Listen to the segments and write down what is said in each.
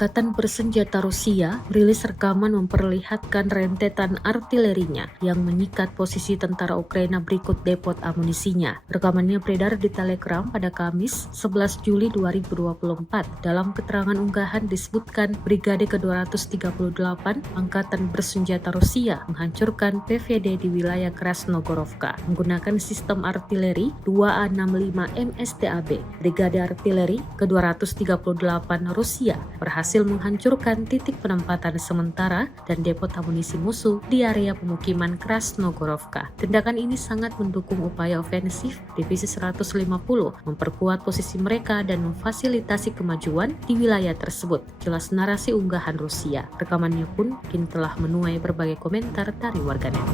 Angkatan Bersenjata Rusia merilis rekaman memperlihatkan rentetan artilerinya yang menyikat posisi tentara Ukraina berikut depot amunisinya. Rekamannya beredar di Telegram pada Kamis 11 Juli 2024. Dalam keterangan unggahan disebutkan Brigade ke-238 Angkatan Bersenjata Rusia menghancurkan PVD di wilayah Krasnogorovka menggunakan sistem artileri 2A65 MSTAB. Brigade Artileri ke-238 Rusia berhasil menghancurkan titik penempatan sementara dan depot amunisi musuh di area pemukiman Krasnogorovka. Tindakan ini sangat mendukung upaya ofensif Divisi 150 memperkuat posisi mereka dan memfasilitasi kemajuan di wilayah tersebut, jelas narasi unggahan Rusia. Rekamannya pun kini telah menuai berbagai komentar dari warganet.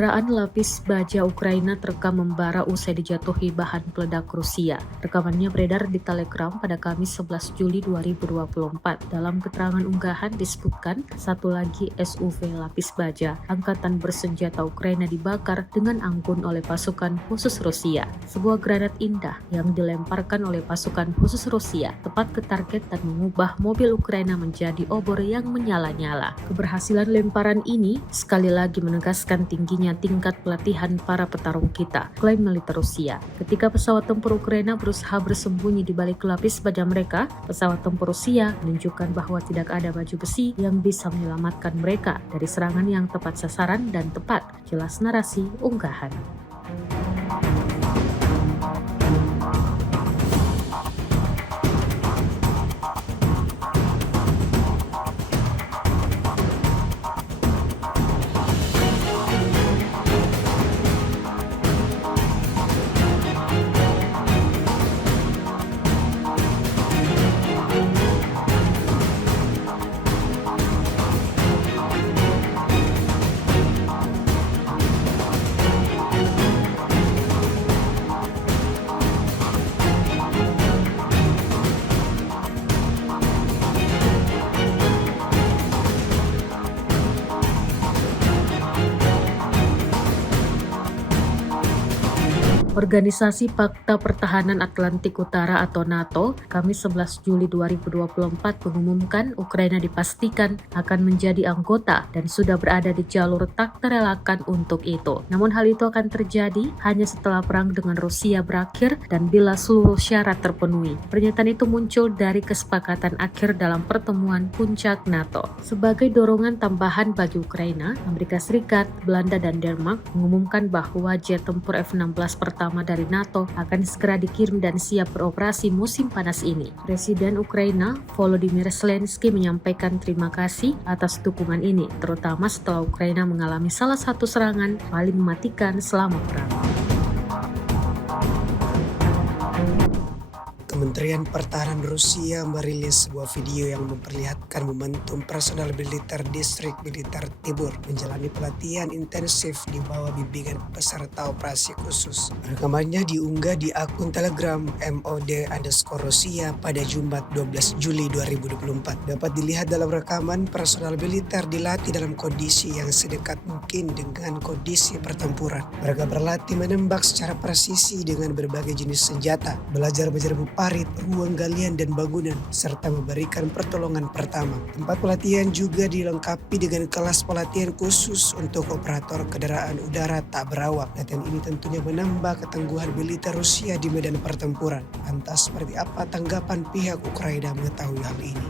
Kendaraan lapis baja Ukraina terekam membara usai dijatuhi bahan peledak Rusia. Rekamannya beredar di Telegram pada Kamis 11 Juli 2024. Dalam keterangan unggahan disebutkan satu lagi SUV lapis baja Angkatan Bersenjata Ukraina dibakar dengan anggun oleh pasukan khusus Rusia. Sebuah granat indah yang dilemparkan oleh pasukan khusus Rusia tepat ke target dan mengubah mobil Ukraina menjadi obor yang menyala-nyala. Keberhasilan lemparan ini sekali lagi menegaskan tingginya tingkat pelatihan para petarung kita, klaim militer Rusia. Ketika pesawat tempur Ukraina berusaha bersembunyi di balik lapis baja mereka, pesawat tempur Rusia menunjukkan bahwa tidak ada baju besi yang bisa menyelamatkan mereka dari serangan yang tepat sasaran dan tepat, jelas narasi unggahan. Organisasi Pakta Pertahanan Atlantik Utara atau NATO, Kamis 11 Juli 2024 mengumumkan Ukraina dipastikan akan menjadi anggota dan sudah berada di jalur tak terelakkan untuk itu. Namun hal itu akan terjadi hanya setelah perang dengan Rusia berakhir dan bila seluruh syarat terpenuhi. Pernyataan itu muncul dari kesepakatan akhir dalam pertemuan puncak NATO. Sebagai dorongan tambahan bagi Ukraina, Amerika Serikat, Belanda, dan Denmark mengumumkan bahwa jet tempur F-16 pertama dari NATO akan segera dikirim dan siap beroperasi musim panas ini. Presiden Ukraina Volodymyr Zelensky menyampaikan terima kasih atas dukungan ini, terutama setelah Ukraina mengalami salah satu serangan paling mematikan selama perang. Kementerian Pertahanan Rusia merilis sebuah video yang memperlihatkan momentum personal militer distrik militer Timur menjalani pelatihan intensif di bawah bimbingan peserta operasi khusus. Rekamannya diunggah di akun Telegram MOD_Rusia pada Jumat 12 Juli 2024. Dapat dilihat dalam rekaman personal militer dilatih dalam kondisi yang sedekat mungkin dengan kondisi pertempuran. Mereka berlatih menembak secara presisi dengan berbagai jenis senjata, belajar menyerbu parit, ruang galian dan bangunan, serta memberikan pertolongan pertama. Tempat pelatihan juga dilengkapi dengan kelas pelatihan khusus untuk operator kendaraan udara tak berawak. Latihan ini tentunya menambah ketangguhan militer Rusia di medan pertempuran. Lantas seperti apa tanggapan pihak Ukraina mengetahui hal ini?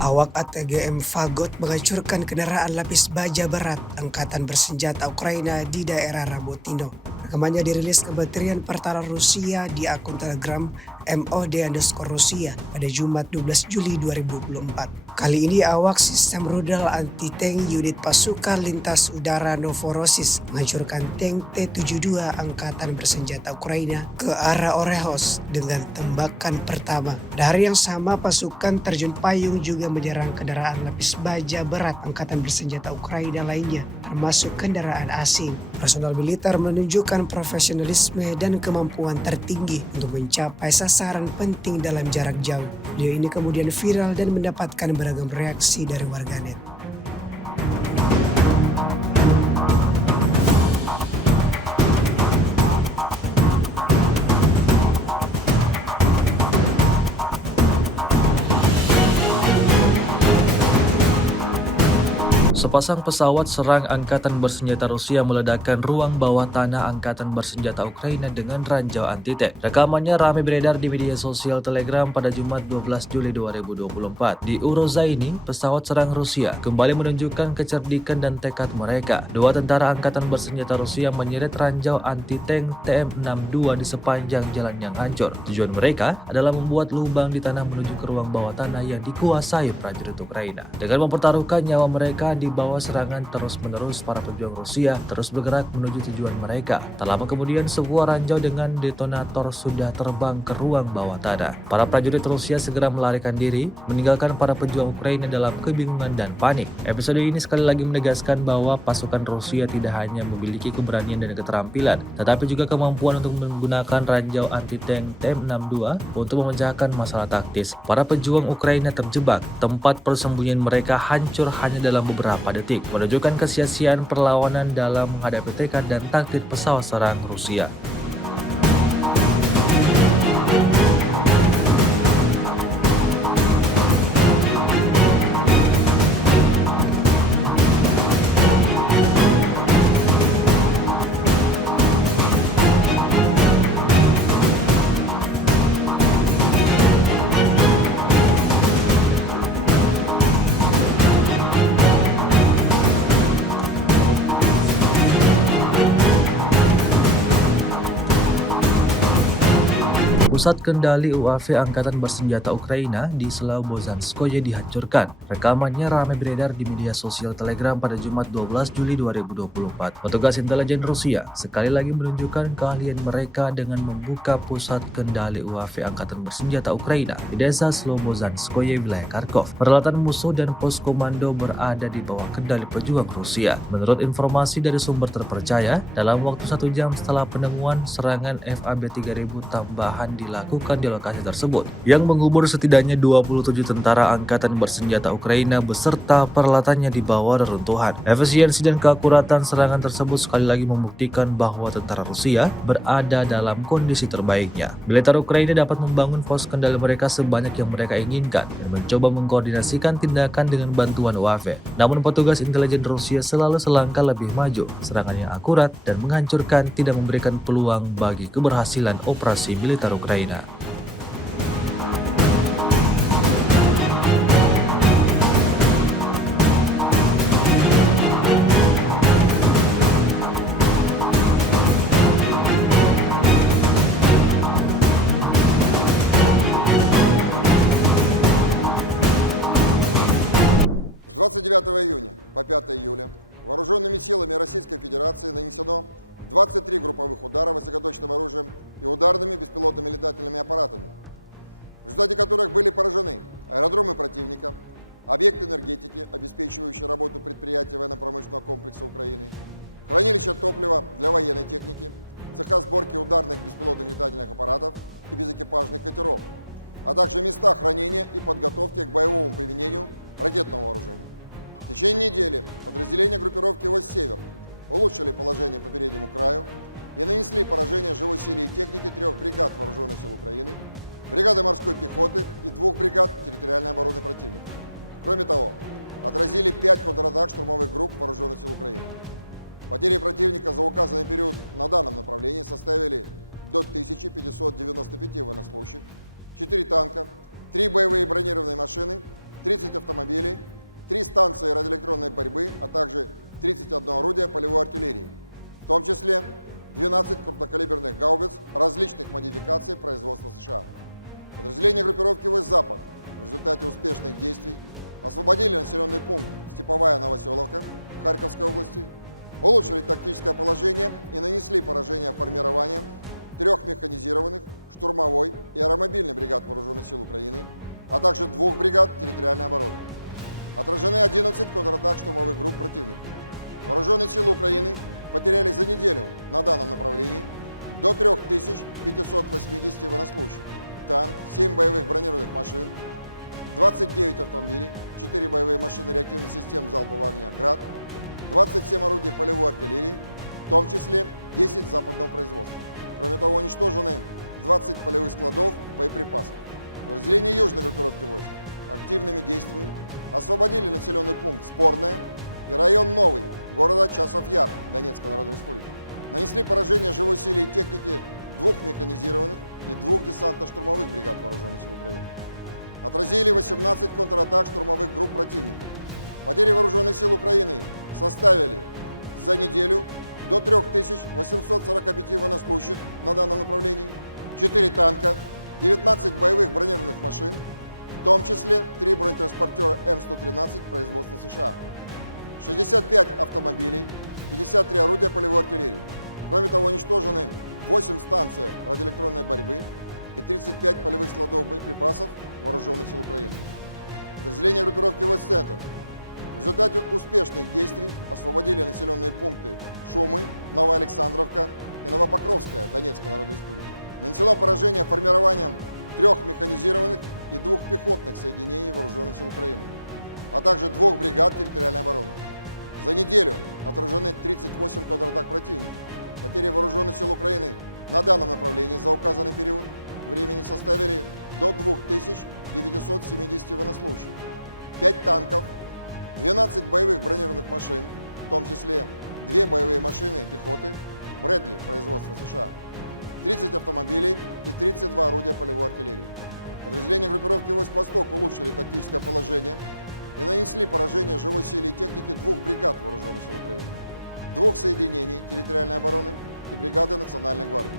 Awak ATGM Fagot menghancurkan kendaraan lapis baja berat Angkatan Bersenjata Ukraina di daerah Rabotino. Rekamannya dirilis Kementerian Pertahanan Rusia di akun Telegram MOD_Rusia pada Jumat 12 Juli 2024. Kali ini awak sistem rudal anti-tank unit pasukan lintas udara Novorossiysk menghancurkan tank T-72 Angkatan Bersenjata Ukraina ke arah Orehos dengan tembakan pertama. Dari yang sama, pasukan terjun payung juga menyerang kendaraan lapis baja berat Angkatan Bersenjata Ukraina lainnya, termasuk kendaraan asing. Personal militer menunjukkan profesionalisme dan kemampuan tertinggi untuk mencapai sasaran penting dalam jarak jauh. Video ini kemudian viral dan mendapatkan beragam reaksi dari warganet. Sepasang pesawat serang Angkatan Bersenjata Rusia meledakkan ruang bawah tanah Angkatan Bersenjata Ukraina dengan ranjau anti-tank. Rekamannya ramai beredar di media sosial Telegram pada Jumat 12 Juli 2024. Di Urozaini, pesawat serang Rusia kembali menunjukkan kecerdikan dan tekad mereka. Dua tentara Angkatan Bersenjata Rusia menyeret ranjau anti-tank TM62 di sepanjang jalan yang hancur. Tujuan mereka adalah membuat lubang di tanah menuju ke ruang bawah tanah yang dikuasai prajurit Ukraina. Dengan mempertaruhkan nyawa mereka di bawah serangan terus-menerus, para pejuang Rusia terus bergerak menuju tujuan mereka. Tak lama kemudian, sebuah ranjau dengan detonator sudah terbang ke ruang bawah tanah. Para prajurit Rusia segera melarikan diri, meninggalkan para pejuang Ukraina dalam kebingungan dan panik. Episode ini sekali lagi menegaskan bahwa pasukan Rusia tidak hanya memiliki keberanian dan keterampilan, tetapi juga kemampuan untuk menggunakan ranjau anti-tank TM62 untuk memecahkan masalah taktis. Para pejuang Ukraina terjebak, tempat persembunyian mereka hancur hanya dalam beberapa detik, menunjukkan kesia-siaan perlawanan dalam menghadapi tekad dan taktik pesawat serang Rusia. Pusat kendali UAV Angkatan Bersenjata Ukraina di Slobozhanskoye dihancurkan. Rekamannya ramai beredar di media sosial Telegram pada Jumat 12 Juli 2024. Petugas intelijen Rusia sekali lagi menunjukkan keahlian mereka dengan membuka pusat kendali UAV Angkatan Bersenjata Ukraina di desa Slobozhanskoye, wilayah Kharkov. Peralatan musuh dan pos komando berada di bawah kendali pejuang Rusia. Menurut informasi dari sumber terpercaya, dalam waktu 1 jam setelah penemuan, serangan FAB 3000 tambahan dilakukan di lokasi tersebut, yang mengubur setidaknya 27 tentara Angkatan Bersenjata Ukraina beserta peralatannya di bawah reruntuhan. Efisiensi dan keakuratan serangan tersebut sekali lagi membuktikan bahwa tentara Rusia berada dalam kondisi terbaiknya. Militer Ukraina dapat membangun pos kendali mereka sebanyak yang mereka inginkan dan mencoba mengkoordinasikan tindakan dengan bantuan UAV. Namun petugas intelijen Rusia selalu selangkah lebih maju. Serangan yang akurat dan menghancurkan tidak memberikan peluang bagi keberhasilan operasi militer Ukraina. С 29 июня по 5 июля вооруженными силами Российской Федерации нанесено 23 групповых удара высокоточным оружием и ударными беспилотными летательными аппаратами, в результате которых были поражены аэродромы противника, объекты энергетики, обеспечивающие работу предприятий военно-промышленного комплекса Украины, хранилища топлива для военной техники, цеха сборки ударных беспилотных летательных аппаратов и безэкипажных катеров, а также места хранения и подготовки к боевому применению ракетного вооружения. В течение недели подразделения группировки «Войск Север» улучшили положение по переднему краю и нанесли поражение живой силе и технике 3 бригад Вооруженных сил Украины, бригады морской пехоты и 2 бригад территориальной обороны противника. Кроме того, отразили 5 контратак штурмовых групп Вооруженных сил Украины. Потери противника за указанный период на данном направлении составили до 1595 военнослужащих, 4 танка, 3 боевые бронированные машины, 30 автомобилей, 3 станции радиоэлектронной борьбы, а также 31 орудие полевой артиллерии, в том числе 12 крупнокалиберных гаубиц различных модификаций производства США. Подразделения группировки «Войск Запад» в результате успешных действий освободили населенный пункт Степовая Новоселовка Харьковской области, улучшили тактическое положение и нанесли поражение формированием 3 механизированных, штурмовой и аэромобильной бригад Вооруженных сил Украины, а также 2 бригад территориальной обороны. Отражены 11 контратак штурмовых групп противника. Вооруженные силы Украины потеряли за неделю на данном направлении до 3580 военнослужащих, танк, 7 боевых бронированных машин, 29 автомобилей, 4 боевые машины реактивных систем залпового огня «Град», 27 орудий полевой артиллерии, в том числе 10 западного производства. Кроме того, уничтожены 20 полевых складов боеприпасов. Подразделения южной группировки войск активными действиями освободили населенный пункт Спорное и район Новый города Часов Яр Донецкой Народной Республики. Нанесли поражение живой силе и технике 2 механизированных и 2 десантно-штурмовых бригад Вооруженных сил Украины. Отразили 18 контратак штурмовых групп противника. Потери Вооруженных сил Украины составили за неделю до 3845 военнослужащих на данном направлении, 4 танка, 19 боевых бронированных машин, в том числе 3 бронетранспортера М113 производства США, 65 автомобилей, 53 орудия полевой артиллерии. Кроме того, уничтожены 8 станций радиоэлектронной борьбы и 35 полевых складов боеприпасов Вооруженных сил Украины. Подразделения группировки «Войск Центр» в результате успешных действий освободили населенные пункты Шумы, Новоалександровка и Новопокровская Донецкой Народной Республики. Нанесено поражение формированием 3 механизированных и 2 пехотных соединений Вооруженных сил Украины, а также 2 бригад территориальной обороны. За неделю отражены 38 контратак противника. Потери Вооруженных сил Украины на данном направлении за указанный период времени составили до 2970 военнослужащих, 5 танков, 12 боевых бронированных машин, в том числе 2 боевые машины пехоты Брэдли производства США, 30 автомобилей и 32 орудия полевой артиллерии. Подразделения группировки «Войск Восток» улучшили тактическое положение и нанесли поражение живой силе и технике 2 бригад Вооруженных сил Украины, 2 соединений территориальной обороны и бригады Национальной гвардии.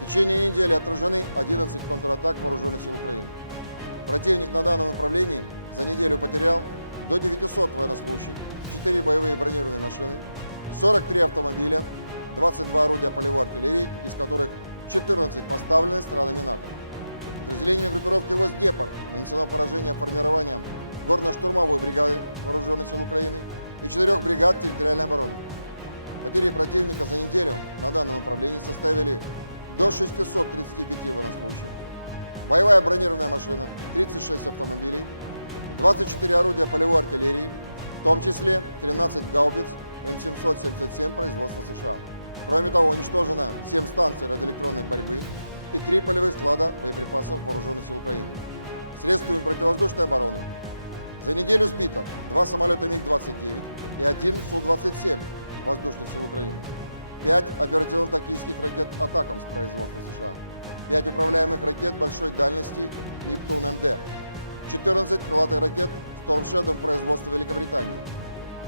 В течение недели отражены 11 контратак Вооруженных сил Украины. Противник на данном направлении за неделю потерял до 900 военнослужащих, 4 боевые бронированные машины, 43 автомобиля, 22 орудия полевой артиллерии, из которых 14 поставлены странами НАТО. Подразделениями группировки «Войск Днепр» нанесено поражение формированием горно-штурмовой бригады Вооруженных сил Украины и 4 бригад территориальной обороны. Потери противника за неделю на данном направлении составили до 635 военнослужащих, боевая бронированная машина, 36 автомобилей, 24 орудия полевой артиллерии, в том числе 13 гаубиц М777 производства США. Кроме того, уничтожено 7 станций радиоэлектронной борьбы и 3 полевых склада боеприпасов Вооруженных сил Украины. Средствами противовоздушной обороны за неделю сбито 2 самолета МиГ-29 и 1 Су-27 воздушных сил Украины, 5 оперативно-тактических ракет «Атакамс» производства США, 5 управляемых ракет большой дальности «Нептун-МД», 14 крылатых ракет «Storm Shadow» производства Великобритании,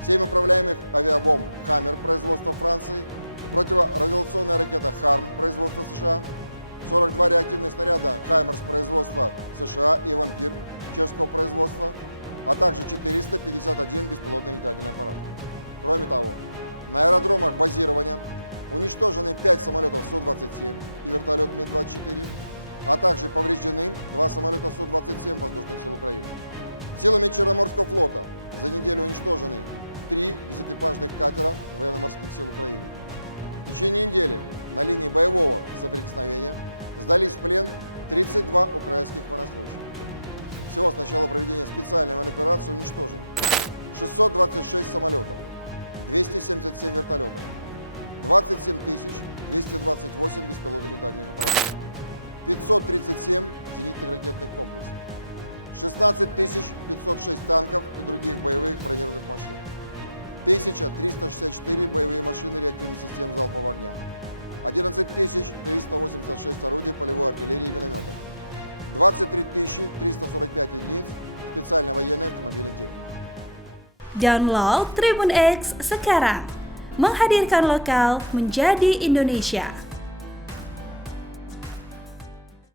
7 управляемых авиабомб «Хаммер» производства Франции, противорадиационная ракета «Харм» производства США, 42 реактивных снаряда «Хаймерс» производства США и «Вампир» чешского производства, а также 451 беспилотный летательный аппарат. Кроме того, на аэродромах базирования уничтожены 5 самолетов Су-27 и вертолет Ми-24, а также повреждены 2 самолета Су-27 воздушных сил Украины. Силами Черноморского флота за неделю уничтожены 3 безэкипажных катера военно-морских сил Украины. В течение недели на линии боевого соприкосновения сдались в плен 32 украинских военнослужащих. Всего с начала проведения специальной военной операции уничтожено 626 самолетов, 277 вертолетов, 27 228 беспилотных летательных аппаратов, 537 зенитных ракетных комплексов, 16 506 танков и других боевых бронированных машин, 1364 боевые машины реактивных систем залпового огня, 11 386 орудий полевой артиллерии и минометов, 23 345 единиц специальной военной автомобильной техники. Download Tribun X sekarang, menghadirkan lokal menjadi Indonesia.